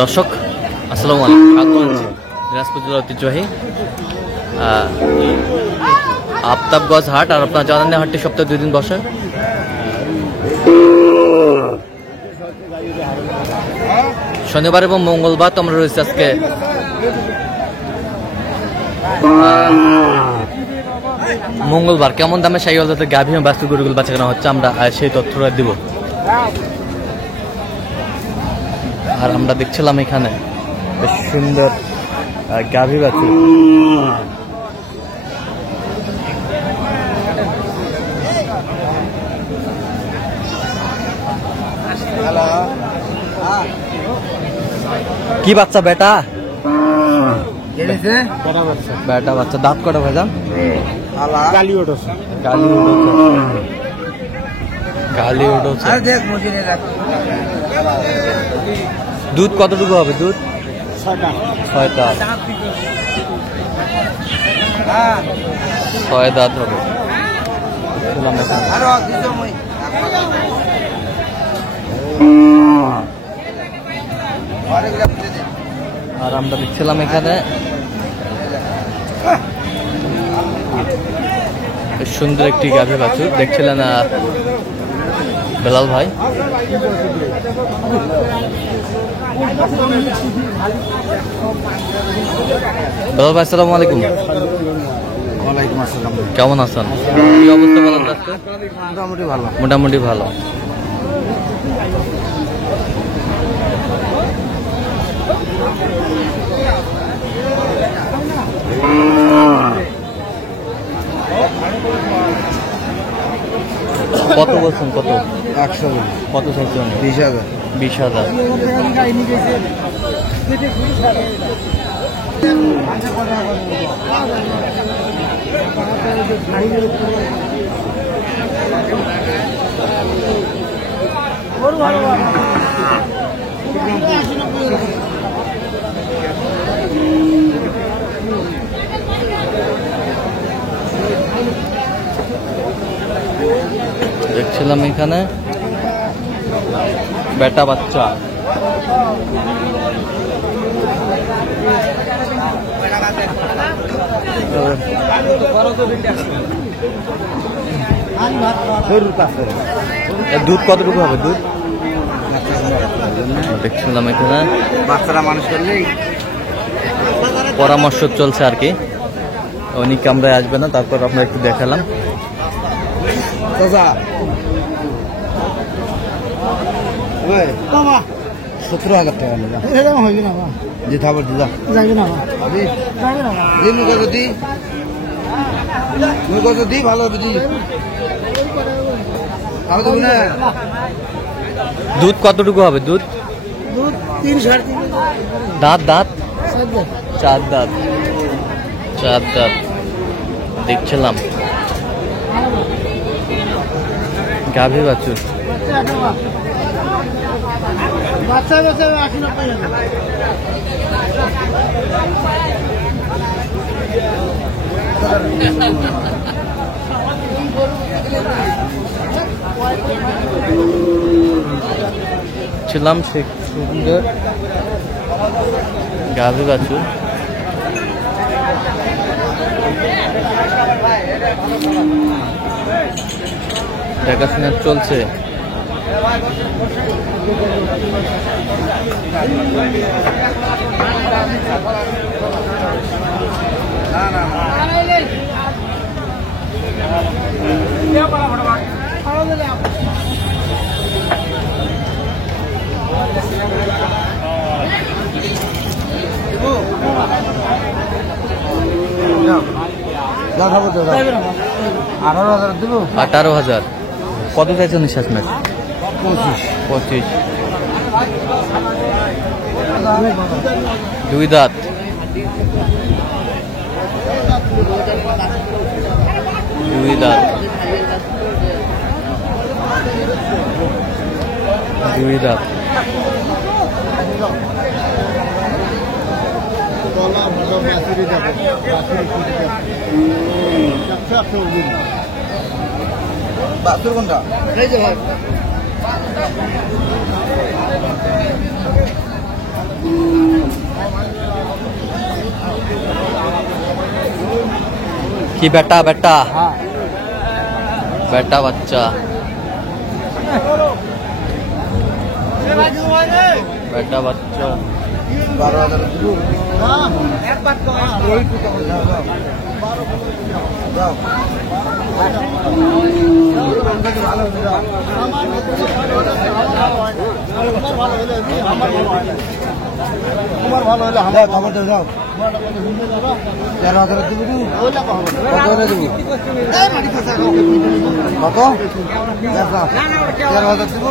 দর্শক আসসালামু আলাইকুম। দিনাজপুর জেলার ঐতিহ্যবাহী আফতাবগঞ্জ হাট। আর আপনার জানেন হাটটি সপ্তাহে 2 দিন বসে। শনিবার এবং মঙ্গলবার তো আমরা রয়েছে আজকে মঙ্গলবার। কেমন দামে শাহিওয়াল জাতের গাভী এবং বাছুর গরুগুলো বেচা কেনা হচ্ছে আমরা সেই তথ্যটা দিব। আর আমরা দেখছিলাম এখানে বেশ সুন্দর গাভী বাছুর। কি বাচ্চা? বেটা বেটা বাচ্চা। দাঁত কটা ভাইজান? গালি উঠেছে। দুধ কতটুকু হবে? দুধ 6টা 6 দাঁত হবে। আর আমরা দেখছিলাম এখানে সুন্দর একটি গাভী বাছুর দেখছিলেন বেলাল ভাই। বেলাল ভাই আসসালামু আলাইকুম। ওয়ালাইকুম আসসালাম। কেমন আছেন? কি অবস্থা বলেন? মোটামুটি ভালো। মোটামুটি ভালো। কত বলছেন? কত? 100। কত চাইছেন? 20,000। 20,000। দেখছিলাম এখানে বেটা বাচ্চা। দুধ কতটুকু হবে? দুধ দেখছিলাম এখানে বাচ্চারা মানুষ করলে পরামর্শ চলছে আর কি। উনি কামরায় আসবে না, তারপর আমরা একটু দেখালাম। 17,000 টাকা দিতে হবে। যদি ভালো হবে। দুধ কতটুকু হবে? দুধ 3-3.5। দাঁত? দাঁত 4 দাঁত। 4 দাঁত দেখছিলাম গাভী বাছুর। ছিলাম সে সুন্দর গাভী বাছুর। দেখাশোনা চলছে। দেবো 18,000 দেবো। 18,000। কত চাইছেন নিঃশ্বাস ম্যাচ? 25। 2 দাঁত। 2 দাঁত। 2 দাঁত। বাছুর কোনটা? এই যে ভাই কি বেটা বেটা হ্যাঁ বেটা বাচ্চা বেটা বাচ্চা 12,000 দেবো যাও তোমার ভালো হলে আমার খবর দাও যাও 13,000 দেবো কত 13,000 দেবো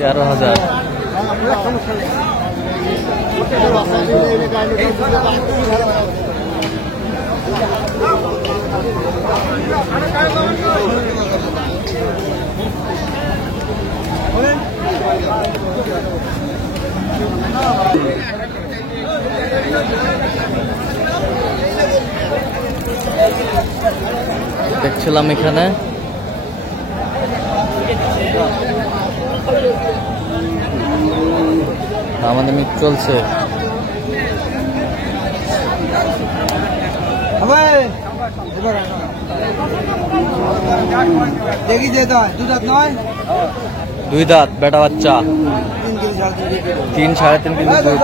13,000 দেখছিলাম এখানে আমাদের মিট চলছে দেখি যে দুধাত নয় 2 দাঁত বেটা বাচ্চা 3 কেজি 3-3.5 কেজি দুধ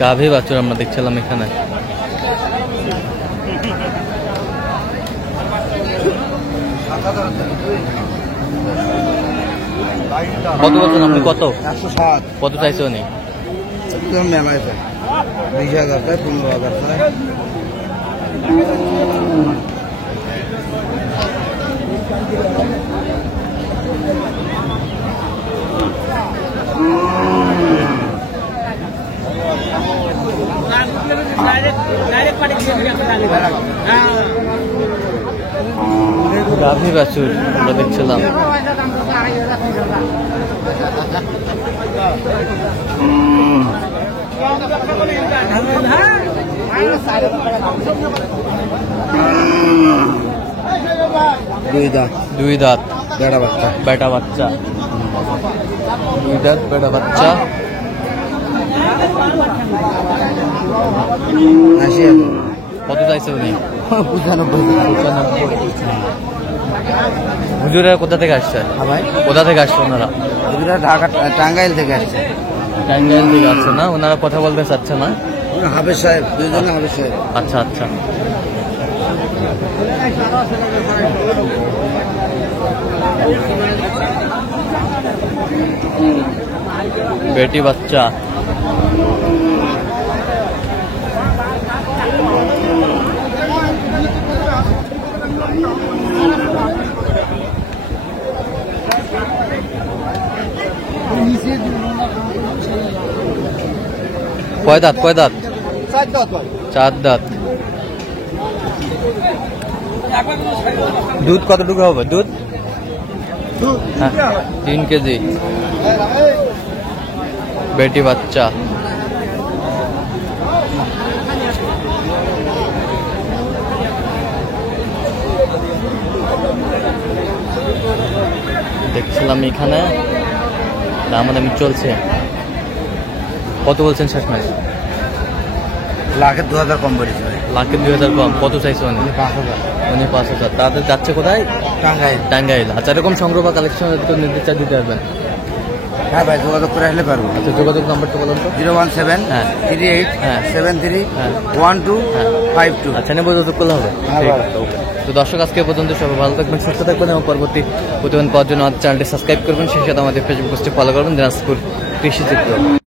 গাভী বাছুর আমরা দেখছিলাম এখানে কত বলছেন আপনি কত 107 কত চাইছে উনি একদম মেলায় 20,000 টাকা 15,000 টাকা গাভী বাছুর আমরা দেখছিলাম দুই দাঁত বেড়া বাচ্চা বেটা বাচ্চা 2 দাঁত বেটা বাচ্চা 80,000 কত চাইছে উনি 95 হুজুরের কোথা থেকে আসছে ভাই কোথা থেকে আসছে ওনারা এগুলো ঢাকা টাঙ্গাইল থেকে আসছে টাঙ্গাইল থেকে আসছে না ওনারা কথা বলতে চাচ্ছে না হাফেজ সাহেব দুজনে হাফেজ সাহেব আচ্ছা আচ্ছা বেটি বাচ্চা কয় দাঁত 4 দাঁত দুধ কতটুকু হবে দুধ 3 কেজি বেটি বাচ্চা দেখছিলাম এখানে দামাদামি চলছে কত বলছেন শেষমেশ লাখের 2,000 কম বলেছে লাখের 2,000 কম কত চাইছে উনি 5,000 তাদের যাচ্ছে কোথায় টাঙ্গাইল টাঙ্গাইল আচ্ছা এরকম সংগ্রহ বা কালেকশন নির্দেশ দিতে পারবেন হ্যাঁ ভাই যোগাযোগ করে আসলে পারবো আচ্ছা যোগাযোগ নাম্বারটা বলুন তো 017 হ্যাঁ 38 হ্যাঁ 73 হ্যাঁ 12 হ্যাঁ 52 আচ্ছা নেবো যোগাযোগ করলে হবে হ্যাঁ, ঠিক ভালো। আছে, ওকে। তো দর্শক আজকে এ পর্যন্ত সবাই ভালো থাকবেন সুস্থ থাকবেন এবং পরবর্তী প্রতিবেদন পাওয়ার জন্য আমাদের চ্যানেলটি সাবস্ক্রাইব করবেন সেই সাথে আমাদের ফেসবুক পেজটি ফলো করবেন দিনাজপুর কৃষি চিত্র।